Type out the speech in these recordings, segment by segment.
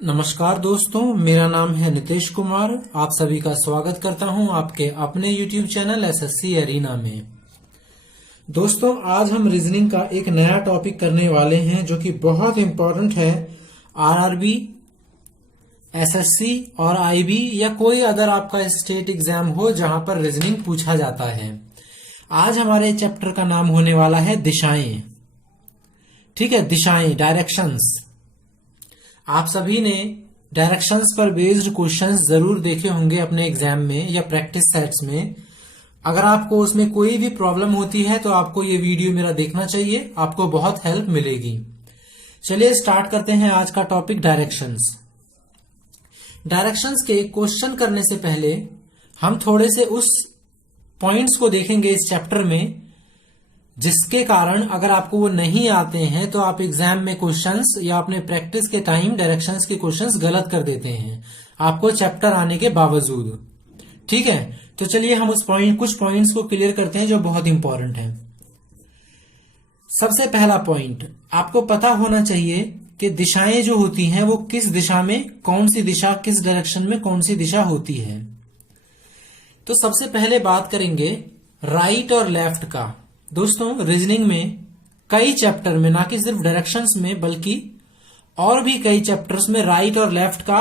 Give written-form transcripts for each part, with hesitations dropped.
नमस्कार दोस्तों, मेरा नाम है नितेश कुमार। आप सभी का स्वागत करता हूं आपके अपने YouTube चैनल एसएससी एरिना में। दोस्तों, आज हम रीजनिंग का एक नया टॉपिक करने वाले हैं जो कि बहुत इंपॉर्टेंट है। आरआरबी, एसएससी और आईबी या कोई अदर आपका स्टेट एग्जाम हो जहां पर रीजनिंग पूछा जाता है। आज हमारे चैप्टर का नाम होने वाला है दिशाएं। ठीक है, दिशाएं, डायरेक्शंस। आप सभी ने डायरेक्शंस पर बेस्ड क्वेश्चंस जरूर देखे होंगे अपने एग्जाम में या प्रैक्टिस सेट्स में। अगर आपको उसमें कोई भी प्रॉब्लम होती है तो आपको ये वीडियो मेरा देखना चाहिए, आपको बहुत हेल्प मिलेगी। चलिए स्टार्ट करते हैं आज का टॉपिक, डायरेक्शंस। डायरेक्शंस के क्वेश्चन करने से पहले हम थोड़े से उस पॉइंट्स को देखेंगे इस चैप्टर में जिसके कारण अगर आपको वो नहीं आते हैं तो आप एग्जाम में क्वेश्चंस या अपने प्रैक्टिस के टाइम डायरेक्शंस के क्वेश्चंस गलत कर देते हैं, आपको चैप्टर आने के बावजूद। ठीक है, तो चलिए हम कुछ पॉइंट्स को क्लियर करते हैं जो बहुत इंपॉर्टेंट है। सबसे पहला पॉइंट, आपको पता होना चाहिए कि दिशाएं जो होती हैं वो किस दिशा में, कौन सी दिशा, किस डायरेक्शन में कौन सी दिशा होती है। तो सबसे पहले बात करेंगे राइट और लेफ्ट का। दोस्तों, रीजनिंग में कई चैप्टर में, ना कि सिर्फ डायरेक्शंस में बल्कि और भी कई चैप्टर्स में राइट और लेफ्ट का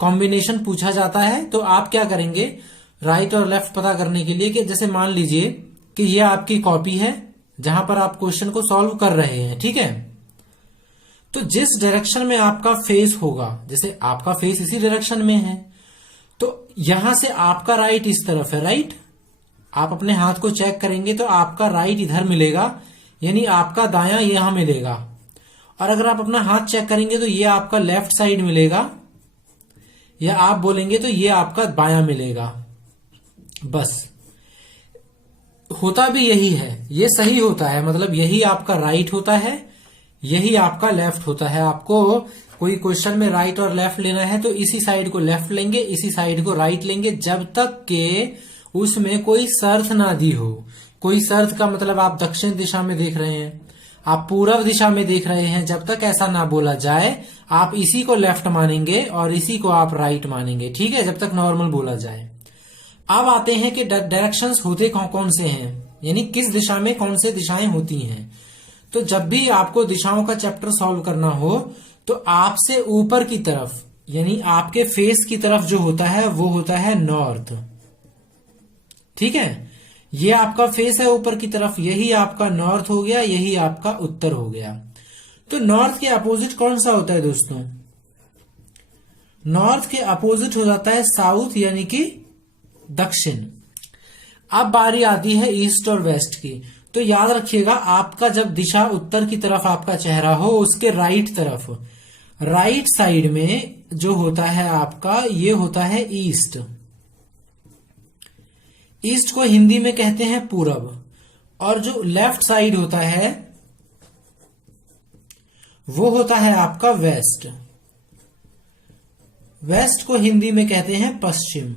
कॉम्बिनेशन पूछा जाता है। तो आप क्या करेंगे, राइट और लेफ्ट पता करने के लिए कि जैसे मान लीजिए कि ये आपकी कॉपी है जहां पर आप क्वेश्चन को सॉल्व कर रहे हैं। ठीक है, तो जिस डायरेक्शन में आपका फेस होगा, जैसे आपका फेस इसी डायरेक्शन में है तो यहां से आपका राइट इस तरफ है। राइट, आप अपने हाथ को चेक करेंगे तो आपका राइट इधर मिलेगा, यानी आपका दायां यहां मिलेगा। और अगर आप अपना हाथ चेक करेंगे तो ये आपका लेफ्ट साइड मिलेगा, या आप बोलेंगे तो ये आपका बायां मिलेगा। बस, होता भी यही है, ये सही होता है, मतलब यही आपका राइट होता है, यही आपका लेफ्ट होता है। आपको कोई क्वेश्चन में राइट और लेफ्ट लेना है तो इसी साइड को लेफ्ट लेंगे, इसी साइड को राइट लेंगे, जब तक के उसमें कोई शर्त ना दी हो। कोई शर्त का मतलब आप दक्षिण दिशा में देख रहे हैं, आप पूर्व दिशा में देख रहे हैं, जब तक ऐसा ना बोला जाए आप इसी को लेफ्ट मानेंगे और इसी को आप राइट मानेंगे। ठीक है, जब तक नॉर्मल बोला जाए। अब आते हैं कि डायरेक्शंस होते कौन से हैं, यानी किस दिशा में कौन से दिशाएं होती हैं। तो जब भी आपको दिशाओं का चैप्टर सॉल्व करना हो तो आपसे ऊपर की तरफ, यानी आपके फेस की तरफ जो होता है वो होता है नॉर्थ। ठीक है, ये आपका फेस है ऊपर की तरफ, यही आपका नॉर्थ हो गया, यही आपका उत्तर हो गया। तो नॉर्थ के अपोजिट कौन सा होता है दोस्तों? नॉर्थ के अपोजिट हो जाता है साउथ, यानी कि दक्षिण। अब बारी आती है ईस्ट और वेस्ट की। तो याद रखिएगा, आपका जब दिशा उत्तर की तरफ आपका चेहरा हो, उसके राइट तरफ, राइट साइड में जो होता है आपका, ये होता है ईस्ट। ईस्ट को हिंदी में कहते हैं पूरब, और जो लेफ्ट साइड होता है वो होता है आपका वेस्ट। वेस्ट को हिंदी में कहते हैं पश्चिम।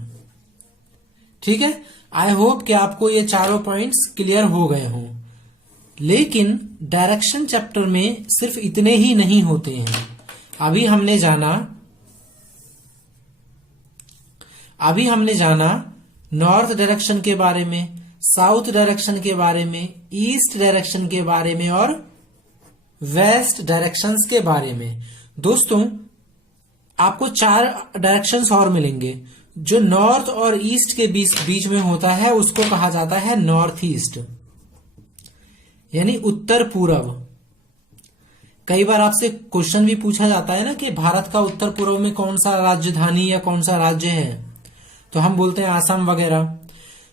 ठीक है, आई होप कि आपको ये चारों पॉइंट्स क्लियर हो गए हों। लेकिन डायरेक्शन चैप्टर में सिर्फ इतने ही नहीं होते हैं। अभी हमने जाना नॉर्थ डायरेक्शन के बारे में, साउथ डायरेक्शन के बारे में, ईस्ट डायरेक्शन के बारे में और वेस्ट डायरेक्शंस के बारे में। दोस्तों, आपको 4 डायरेक्शंस और मिलेंगे। जो नॉर्थ और ईस्ट के बीच में होता है उसको कहा जाता है नॉर्थ ईस्ट, यानी उत्तर पूर्व। कई बार आपसे क्वेश्चन भी पूछा जाता है ना कि भारत का उत्तर पूर्व में कौन सा राजधानी या कौन सा राज्य है, तो हम बोलते हैं आसाम वगैरह।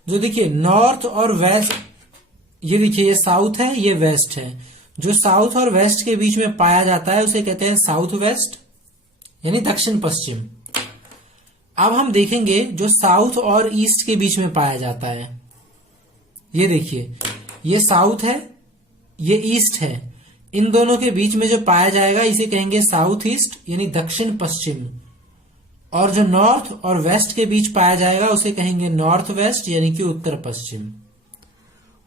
जो देखिए नॉर्थ और वेस्ट, ये देखिए ये साउथ है, ये वेस्ट है। जो साउथ और वेस्ट के बीच में पाया जाता है उसे कहते हैं साउथ वेस्ट, यानी दक्षिण पश्चिम। अब हम देखेंगे जो साउथ और ईस्ट के बीच में पाया जाता है। ये देखिए, ये साउथ है, ये ईस्ट है। इन दोनों के बीच में जो पाया जाएगा इसे कहेंगे साउथ ईस्ट, यानी दक्षिण पश्चिम। और जो नॉर्थ और वेस्ट के बीच पाया जाएगा उसे कहेंगे नॉर्थ वेस्ट, यानी कि उत्तर पश्चिम।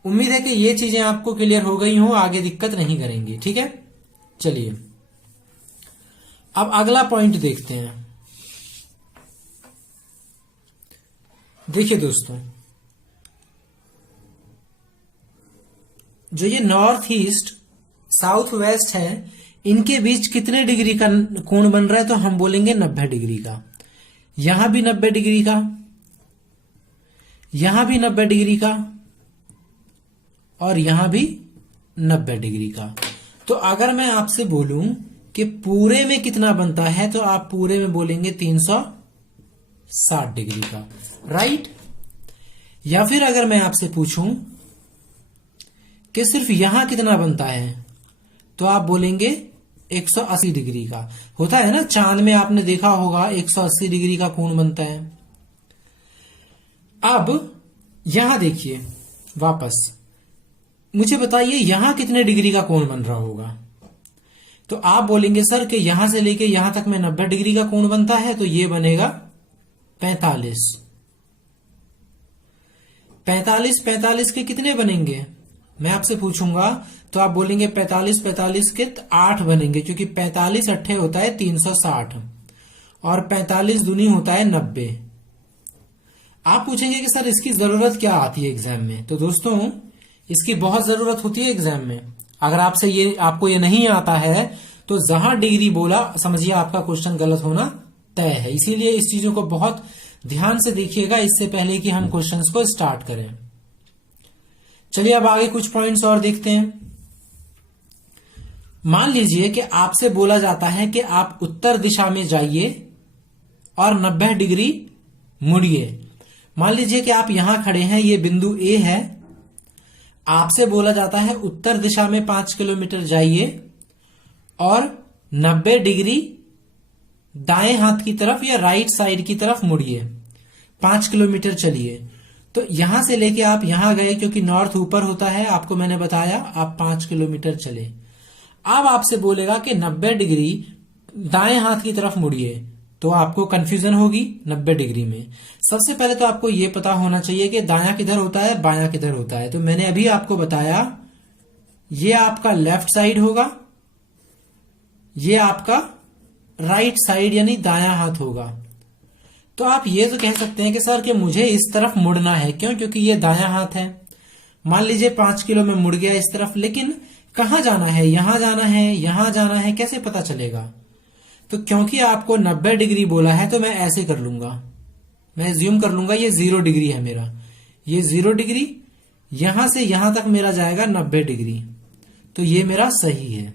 उम्मीद है कि ये चीजें आपको क्लियर हो गई हों, आगे दिक्कत नहीं करेंगे। ठीक है, चलिए अब अगला पॉइंट देखते हैं। देखिए दोस्तों, जो ये नॉर्थ ईस्ट साउथ वेस्ट है, इनके बीच कितने डिग्री का कोण बन रहा है? तो हम बोलेंगे 90 डिग्री का। यहां भी 90 डिग्री का, यहां भी 90 डिग्री का, और यहां भी 90 डिग्री का। तो अगर मैं आपसे बोलूं कि पूरे में कितना बनता है, तो आप पूरे में बोलेंगे 360 डिग्री का, राइट। या फिर अगर मैं आपसे पूछूं कि सिर्फ यहां कितना बनता है, तो आप बोलेंगे 180 डिग्री का। होता है ना, चांद में आपने देखा होगा 180 डिग्री का कोण बनता है। अब यहां देखिए, वापस मुझे बताइए यहां कितने डिग्री का कोण बन रहा होगा? तो आप बोलेंगे सर कि यहां से लेके यहां तक में 90 डिग्री का कोण बनता है, तो ये बनेगा 45। 45 के कितने बनेंगे मैं आपसे पूछूंगा, तो आप बोलेंगे 45 के 8 बनेंगे, क्योंकि 45 अट्ठे होता है 360 और 45 दूनी होता है 90। आप पूछेंगे कि सर इसकी जरूरत क्या आती है एग्जाम में? तो दोस्तों, इसकी बहुत जरूरत होती है एग्जाम में। अगर आपको ये नहीं आता है, तो जहां डिग्री बोला समझिए आपका क्वेश्चन गलत होना तय है। इसीलिए इस चीजों को बहुत ध्यान से देखिएगा इससे पहले कि हम क्वेश्चंस को स्टार्ट करें। चलिए अब आगे कुछ पॉइंट्स और देखते हैं। मान लीजिए कि आपसे बोला जाता है कि आप उत्तर दिशा में जाइए और 90 डिग्री मुड़िए। मान लीजिए कि आप यहां खड़े हैं, ये बिंदु ए है। आपसे बोला जाता है उत्तर दिशा में 5 किलोमीटर जाइए और 90 डिग्री दाएं हाथ की तरफ या राइट साइड की तरफ मुड़िए, 5 किलोमीटर चलिए। तो यहां से लेके आप यहां गए, क्योंकि नॉर्थ ऊपर होता है, आपको मैंने बताया, आप 5 किलोमीटर चले। अब आपसे बोलेगा कि 90 डिग्री दाएं हाथ की तरफ मुड़िए, तो आपको कंफ्यूजन होगी 90 डिग्री में। सबसे पहले तो आपको यह पता होना चाहिए कि दायां किधर होता है, बायां किधर होता है। तो मैंने अभी आपको बताया, ये आपका लेफ्ट साइड होगा, ये आपका राइट साइड यानी दायां हाथ होगा। तो आप ये तो कह सकते हैं कि सर कि मुझे इस तरफ मुड़ना है, क्यों? क्योंकि ये दायां हाथ है। मान लीजिए 5 किलो में मुड़ गया इस तरफ, लेकिन कहां जाना है? यहां जाना है, यहां जाना है, कैसे पता चलेगा? तो क्योंकि आपको 90 डिग्री बोला है, तो मैं ऐसे कर लूंगा, मैं ज्यूम कर लूंगा ये 0 डिग्री है मेरा, ये 0 डिग्री, यहां से यहां तक मेरा जाएगा 90 डिग्री, तो ये मेरा सही है।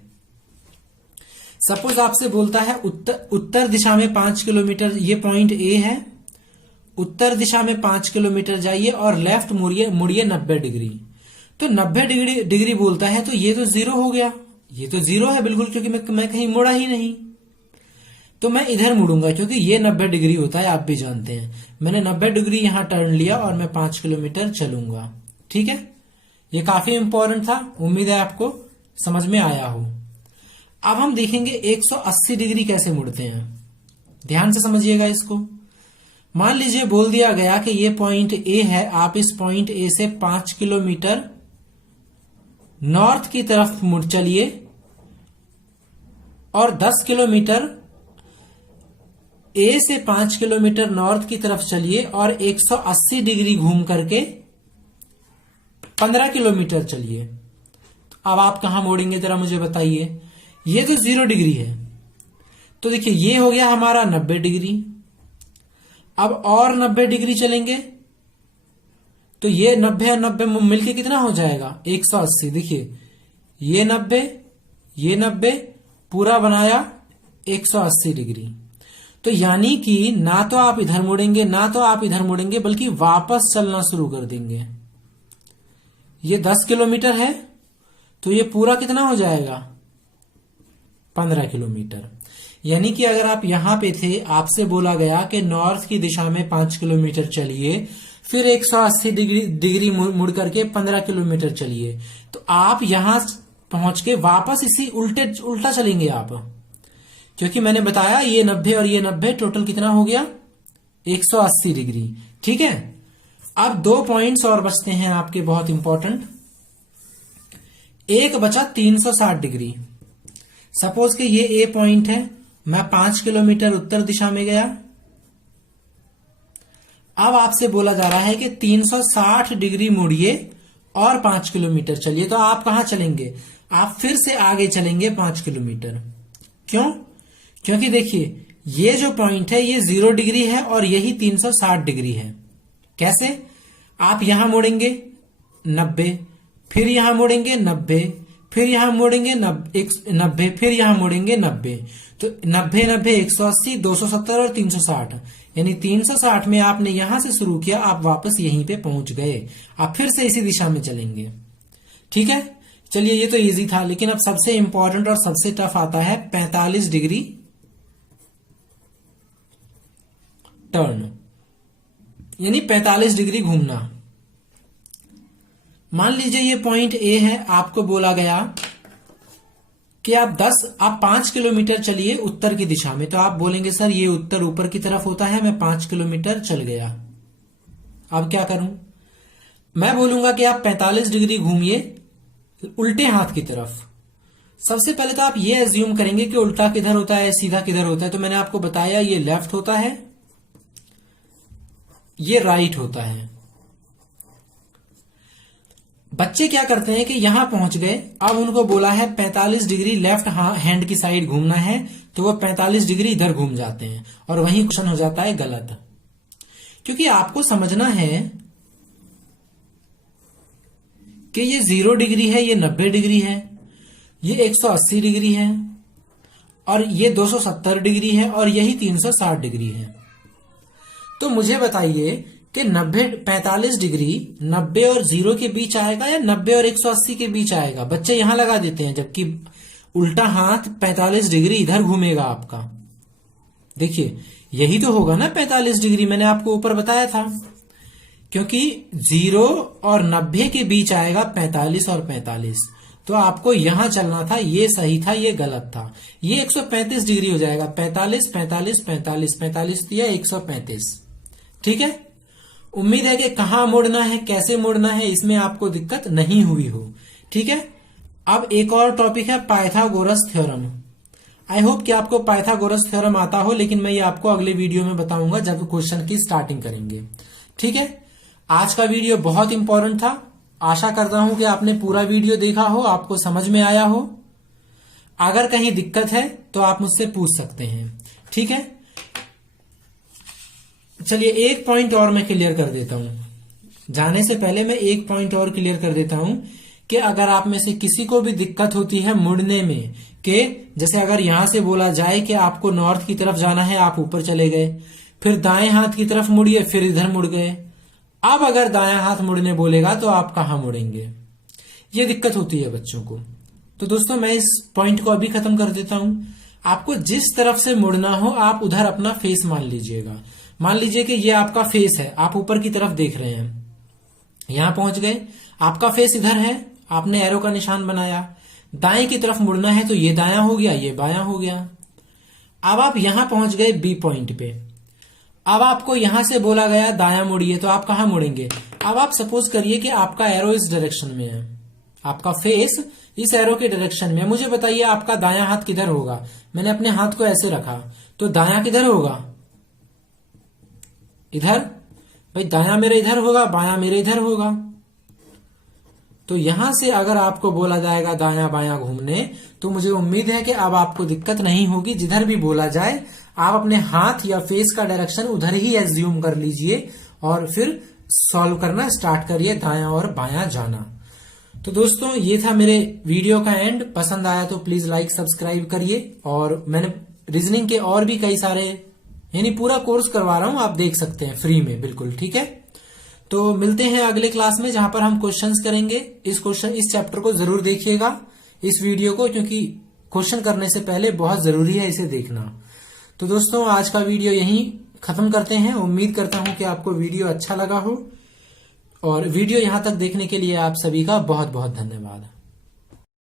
सपोज आपसे बोलता है उत्तर दिशा में 5 किलोमीटर, ये पॉइंट ए है, उत्तर दिशा में 5 किलोमीटर जाइए और लेफ्ट मुड़िए 90 डिग्री। तो 90 डिग्री बोलता है, तो ये तो 0 हो गया, ये तो 0 है बिल्कुल, क्योंकि मैं कहीं मुड़ा ही नहीं। तो मैं इधर मुड़ूंगा, क्योंकि ये 90 डिग्री होता है, आप भी जानते हैं। मैंने 90 डिग्री यहां टर्न लिया और मैं 5 किलोमीटर चलूंगा। ठीक है, ये काफी इंपॉर्टेंट था, उम्मीद है आपको समझ में आया हो। अब हम देखेंगे 180 डिग्री कैसे मुड़ते हैं। ध्यान से समझिएगा इसको। मान लीजिए बोल दिया गया कि ये पॉइंट ए है, आप इस पॉइंट ए से 5 किलोमीटर नॉर्थ की तरफ मुड़ चलिए और 10 किलोमीटर ए से 5 किलोमीटर नॉर्थ की तरफ चलिए और 180 डिग्री घूम करके 15 किलोमीटर चलिए। अब आप कहां मोड़ेंगे जरा मुझे बताइए। ये तो 0 डिग्री है, तो देखिए ये हो गया हमारा 90 डिग्री। अब और 90 डिग्री चलेंगे, तो ये 90 और 90 मिलके कितना हो जाएगा? 180। देखिए ये 90, ये 90 पूरा बनाया 180 डिग्री। तो यानी कि ना तो आप इधर मुड़ेंगे, ना तो आप इधर मुड़ेंगे, बल्कि वापस चलना शुरू कर देंगे। ये 10 किलोमीटर है, तो ये पूरा कितना हो जाएगा? 15 किलोमीटर। यानी कि अगर आप यहां पे थे, आपसे बोला गया कि नॉर्थ की दिशा में 5 किलोमीटर चलिए, फिर 180 डिग्री मुड़ करके 15 किलोमीटर चलिए, तो आप यहां पहुंच के वापस इसी उल्टा चलेंगे आप, क्योंकि मैंने बताया ये 90 और ये 90 टोटल कितना हो गया? 180 डिग्री। ठीक है, अब 2 पॉइंट्स और बचते हैं आपके बहुत इंपॉर्टेंट। एक बचा 360 डिग्री। सपोज कि ये ए पॉइंट है मैं 5 किलोमीटर उत्तर दिशा में गया। अब आपसे बोला जा रहा है कि 360 डिग्री मुड़िए और 5 किलोमीटर चलिए। तो आप कहां चलेंगे? आप फिर से आगे चलेंगे 5 किलोमीटर। क्यों? क्योंकि देखिए ये जो पॉइंट है ये 0 डिग्री है और यही 360 डिग्री है। कैसे? आप यहां मुड़ेंगे 90, फिर यहां मुड़ेंगे 90, फिर यहां मुड़ेंगे 90, फिर यहां मुड़ेंगे 90। तो 90 90 180 270 और 360, यानी 360 में आपने यहां से शुरू किया, आप वापस यहीं पे पहुंच गए। आप फिर से इसी दिशा में चलेंगे। ठीक है, चलिए ये तो इजी था। लेकिन अब सबसे इंपॉर्टेंट और सबसे टफ आता है 45 डिग्री टर्न, यानी 45 डिग्री घूमना। मान लीजिए ये पॉइंट ए है, आपको बोला गया कि आप 5 किलोमीटर चलिए उत्तर की दिशा में। तो आप बोलेंगे सर ये उत्तर ऊपर की तरफ होता है, मैं 5 किलोमीटर चल गया, अब क्या करूं? मैं बोलूंगा कि आप 45 डिग्री घूमिए उल्टे हाथ की तरफ। सबसे पहले तो आप ये एज्यूम करेंगे कि उल्टा किधर होता है, सीधा किधर होता है। तो मैंने आपको बताया ये लेफ्ट होता है, ये राइट होता है। बच्चे क्या करते हैं कि यहां पहुंच गए, अब उनको बोला है 45 डिग्री लेफ्ट हैंड की साइड घूमना है, तो वो 45 डिग्री इधर घूम जाते हैं और वहीं क्वेश्चन हो जाता है गलत। क्योंकि आपको समझना है कि ये 0 डिग्री है, ये 90 डिग्री है, ये 180 डिग्री है और ये 270 डिग्री है और यही 360 डिग्री है। तो मुझे बताइए कि 45 डिग्री 90 और 0 के बीच आएगा या 90 और 180 के बीच आएगा? बच्चे यहां लगा देते हैं, जबकि उल्टा हाथ 45 डिग्री इधर घूमेगा आपका। देखिए यही तो होगा ना 45 डिग्री, मैंने आपको ऊपर बताया था। क्योंकि 0 और 90 के बीच आएगा 45 और 45, तो आपको यहां चलना था, ये सही था, ये गलत था। ये 135 डिग्री हो जाएगा, 45 45 45 45 दिया 135। ठीक है, उम्मीद है कि कहां मुड़ना है, कैसे मुड़ना है, इसमें आपको दिक्कत नहीं हुई हो। ठीक है, अब एक और टॉपिक है पाइथागोरस थ्योरम। आई होप कि आपको पाइथागोरस थ्योरम आता हो, लेकिन मैं ये आपको अगले वीडियो में बताऊंगा जब क्वेश्चन की स्टार्टिंग करेंगे। ठीक है, आज का वीडियो बहुत इंपॉर्टेंट था। आशा करता हूं कि आपने पूरा वीडियो देखा हो, आपको समझ में आया हो। अगर कहीं दिक्कत है तो आप मुझसे पूछ सकते हैं। ठीक है, चलिए एक पॉइंट और मैं क्लियर कर देता हूं। जाने से पहले मैं एक पॉइंट और क्लियर कर देता हूं कि अगर आप में से किसी को भी दिक्कत होती है मुड़ने में, कि जैसे अगर यहां से बोला जाए कि आपको नॉर्थ की तरफ जाना है, आप ऊपर चले गए, फिर दाएं हाथ की तरफ मुड़िए, फिर इधर मुड़ गए। अब अगर दायां हाथ मुड़ने बोलेगा तो आप कहां मुड़ेंगे? ये दिक्कत होती है बच्चों को। तो दोस्तों मैं इस पॉइंट को अभी खत्म कर देता हूं। आपको जिस तरफ से मुड़ना हो आप उधर अपना फेस मान लीजिएगा। मान लीजिए कि ये आपका फेस है, आप ऊपर की तरफ देख रहे हैं, यहां पहुंच गए, आपका फेस इधर है, आपने एरो का निशान बनाया, दाएं की तरफ मुड़ना है तो ये दायां हो गया, ये बायां हो गया। अब आप यहां पहुंच गए बी पॉइंट पे। अब आपको यहां से बोला गया दायां मुड़िए, तो आप कहां मुड़ेंगे? अब आप सपोज करिए कि आपका एरो इस डायरेक्शन में है, आपका फेस इस एरो के डायरेक्शन में है। मुझे बताइए आपका दायां हाथ किधर होगा? मैंने अपने हाथ को ऐसे रखा, तो दायां किधर होगा? इधर। भाई दायां मेरे इधर होगा, बायां मेरे इधर होगा। तो यहां से अगर आपको बोला जाएगा दायां बायां घूमने, तो मुझे उम्मीद है कि अब आपको दिक्कत नहीं होगी। जिधर भी बोला जाए आप अपने हाथ या फेस का डायरेक्शन उधर ही एज्यूम कर लीजिए और फिर सॉल्व करना स्टार्ट करिए, दायां और बायां जाना। तो दोस्तों ये था मेरे वीडियो का एंड। पसंद आया तो प्लीज लाइक सब्सक्राइब करिए। और मैंने रीजनिंग के और भी कई सारे, यानी पूरा कोर्स करवा रहा हूं, आप देख सकते हैं फ्री में बिल्कुल। ठीक है, तो मिलते हैं अगले क्लास में जहां पर हम क्वेश्चंस करेंगे। इस चैप्टर को जरूर देखिएगा, इस वीडियो को, क्योंकि क्वेश्चन करने से पहले बहुत जरूरी है इसे देखना। तो दोस्तों आज का वीडियो यहीं खत्म करते हैं। उम्मीद करता हूं कि आपको वीडियो अच्छा लगा हो, और वीडियो यहां तक देखने के लिए आप सभी का बहुत बहुत धन्यवाद।